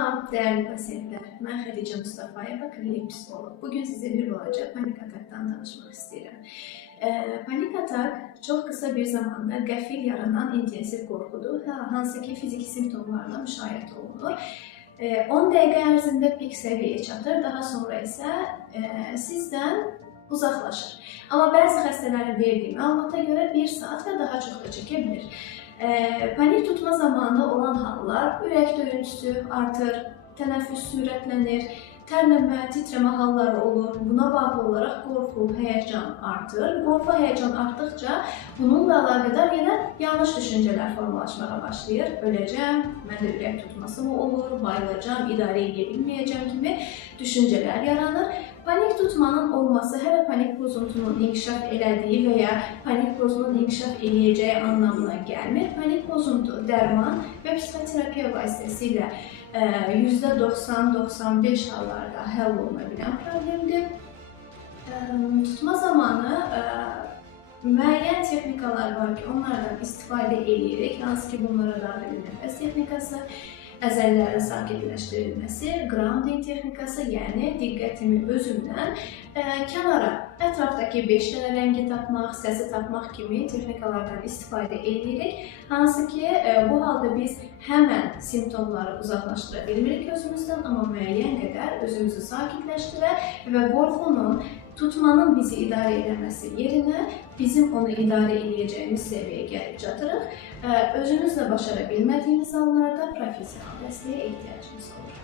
Salam, değerli pasientlər. Mən Xədicə Mustafayeva, klinik psixoloq. Bugün sizə bir balaca panik atakdan danışmaq istəyirəm. Panik atak çox qısa bir zamanda qəfil yaranan intensiv qorxudur, hansı ki fiziki simptomlarla müşahidə olunur. 10 dəqiqə ərzində pik səviyyəyə çatır, daha sonra isə sizdən uzaqlaşır. Amma bəzi xəstələrin verdiyi məlumata görə 1 saat və daha çox da çəkə bilir. Panik tutma zamanı olan hallar ürək döyüntüsü artır, tənəffüs sürətlənir, tərləmə, titrəmə halları olur. Buna bağlı olaraq qorxu, həyəcan artır. Qorxu, həyəcan artdıqca bununla əlaqədar yenə yanlış düşüncələr formalaşmağa başlayır. Öləcəm, məndə ürək tutması mı olur, bayılacam, idarə edə bilməyəcəm kimi düşüncələr yaranır. Panik tutmanın olması hələ panik pozuntunun inkişaf elədiyi və ya panik pozunun inkişaf eləyəcəyi anlamına gəlmir. Panik pozuntu dərman və psixoterapiya vasitəsilə %90-95 hallarda həll oluna bilən problemdir. Tutma zamanı müəyyən texnikalar var ki, onlardan istifadə edirik, hansı ki bunlara daxil nəfəs texnikası, əzələlərin sakitləşdirilməsi, grounding texnikası, yəni diqqətimi özümdən kənara, ətrafdakı 5 dənə rəngi tapmaq, səsi tapmaq kimi texnikalardan istifadə edirik. Hansı ki, bu halda biz həmən simptomları uzaqlaşdıra bilmirik özümüzdən, amma müəyyən qədər özümüzü sakitləşdirə və qorxunun, tutmanın bizi idarə eləməsi yerinə bizim onu idarə eləyəcəyimiz səviyyəyə gəlib çatırıq. Özünüzlə başara bilmədiyiniz hallarda professional dəstəyə ehtiyacınız olur.